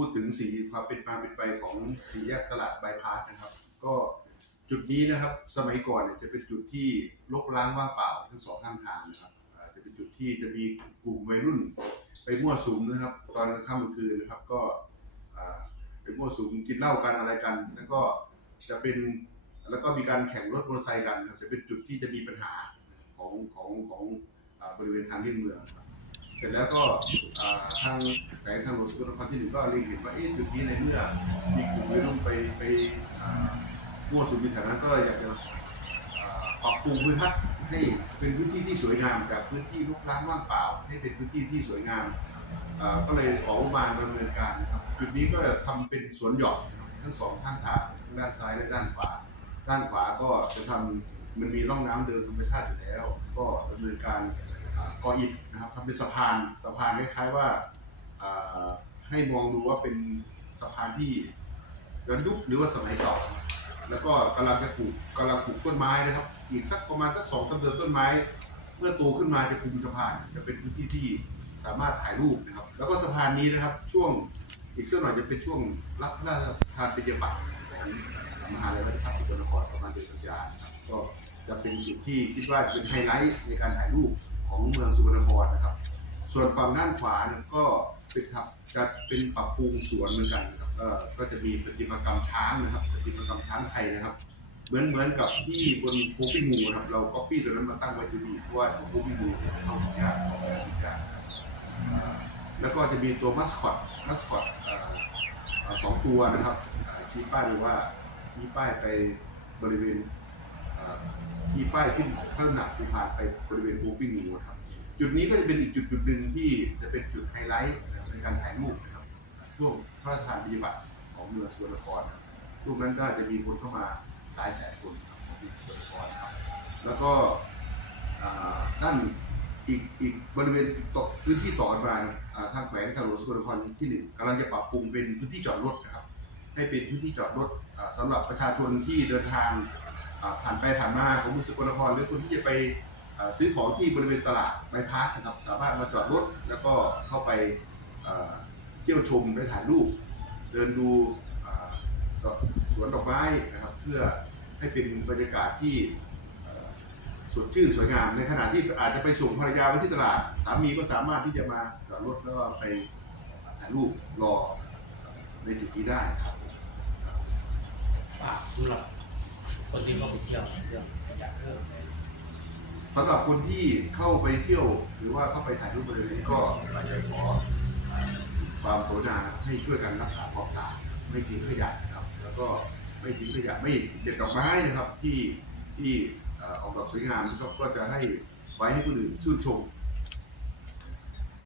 พูดถึงสีความเป็นมาเป็นไปของสีแยกตลาดบายพาสนะครับ ก็จุดนี้นะครับสมัยก่อนเนี่ยจะเป็นจุดที่รกร้างว่างเปล่าทั้งสองข้างทางนะครับจะเป็นจุดที่จะมีกลุ่มวัยรุ่น ไปมั่วสุมนะครับ ตอนกลางค่ำกลางคืนนะครับ ก็ไปมั่วสุมกินเหล้ากันอะไรกัน แล้วก็จะเป็นแล้วก็มีการแข่งรถมอเตอร์ไซค์กันครับจะเป็นจุดที่จะมีปัญหาของของของอ่าบริเวณทางเลี่ยงเมืองครับ เสร็จแล้วก็ทางแขวงทางหลวงสกลนครที่หนึ่งก็เล็งเห็นว่าเอ๊ะจุดนี้ในเมื่อมีกลุ่มวัยรุ่นไปไปมั่วสุมอยู่แถวนั้นก็อยากจะปรับปรุงพื้นทัศน์ให้เป็นพื้นที่ที่สวยงามจากพื้นที่ลุกล้างว่างเปล่า ให้เป็นพื้นที่ที่สวยงามก็เลยขอมาดำเนินการนะครับจุดนี้ก็จะทำเป็นสวนหย่อมนทั้งสองข้างทางทั้งด้านซ้ายและด้านขวา ด้านขวาก็จะทำมันมีร่องน้ำเดินธรรมชาติอยู่แล้ว ก็ดำเนินการ ก่ออิฐนะครับทำเป็นสะพานสะพานคล้ายๆว่าให้มองดูว่าเป็นสะพานที่ย้อนยุคหรือว่าสมัยเก่านแล้วก็กำลังจะปลูกกำลังปลูกต้นไม้นะครับ อีกสักประมาณสักสองสามเดือนต้นไม้ เมื่อโตขึ้นมาจะคุมสะพานจะเป็นพื้นที่ที่สามารถถ่ายรูปนะครับ แล้วก็สะพานนี้นะครับ ช่วงอีกสักหน่อยจะเป็นช่วงรับราชทานปริญญาบัตรของมหาลัยราชภัฏสกลนครประมาณเดือนกันยายนนะครับก็จะเป็นจุดที่คิดว่าเป็นไฮไลท์ในการถ่ายรูป ของเมืองสกลนครนะครับ ส่วนฝั่งด้านขวาเนี่ยก็เป็นครับจะเป็นปรับปรุงสวนเหมือนกันนะครับก็ก็จะมีประติมากรรมช้างนะครับประติมากรรมช้างไทยนะครับ เหมือนเหมือนกับที่บนโคปิงูนะครับเราก็ปี้ตัวนั้นมาตั้งไว้ที่นี่เพราะว่าโคปิงูเข้าถึงยากออกแบบยากนะครับอ่าแล้วก็จะมีตัวมัสคอตมัสคอตสองตัวนะครับชี้ป้ายหรือว่าชี้ป้ายไปบริเวณ อ่าชี้ป้ายขึ้นข้าหนักภูพานไปบริเวณโคปิ้งงูนะครับ จุดนี้ก็จะเป็นอีกจุดจุดหนึ่งที่จะเป็นจุดไฮไลท์ในการถ่ายรูปนะครับช่วงพระราชทานปฏิบัติของเมืองสกลนครนะครับช่วงนั้นก็จะมีคนเข้ามาหลายแสนคนของเมืองสกลนครนะครับ แล้วก็ด้านอีกอีกบริเวณอีกต่อพื้นที่ต่อกันมาทางแขวงทางหลวงสกลนครที่หนึ่งกำลังจะปรับปรุงเป็นพื้นที่จอดรถนะครับ ให้เป็นพื้นที่จอดรถอ่าสำหรับประชาชนที่เดินทาง ผ่านไปผ่านมาของมืองสกลนครหรือคนที่จะไปซื้อของที่บริเวณตลาดใบพัดนะครับสามารถมาจอดรถแล้วก็เข้าไปเที่ยวชมไปถ่ายรูป เดินดูสวนดอกไม้นะครับ เพื่อให้เป็นบรรยากาศที่สดชื่นสวยงามในขณะที่อาจจะไปส่งภรรยาไปที่ตลาดสามีก็สามารถที่จะมาจอดรถแล้วก็ไปถ่ายรูปรอในจุดนี้ได้ครับฝากสำหรับ คนที่เข้าไปเที่ยวเรื่องขยะเรื่องสำหรับคนที่เข้าไปเที่ยวหรือว่าเข้าไปถ่ายรูปบริเวณนี้ก็อยากจะขอความกรุณาให้ช่วยกันรักษาความสะอาดไม่ทิ้งขยะนะครับ แล้วก็ไม่ทิ้งขยะไม่เด็ดดอกไม้นะครับที่ที่ออกดอกสวยงามก็จะให้ไว้ให้คนอื่นชื่นชม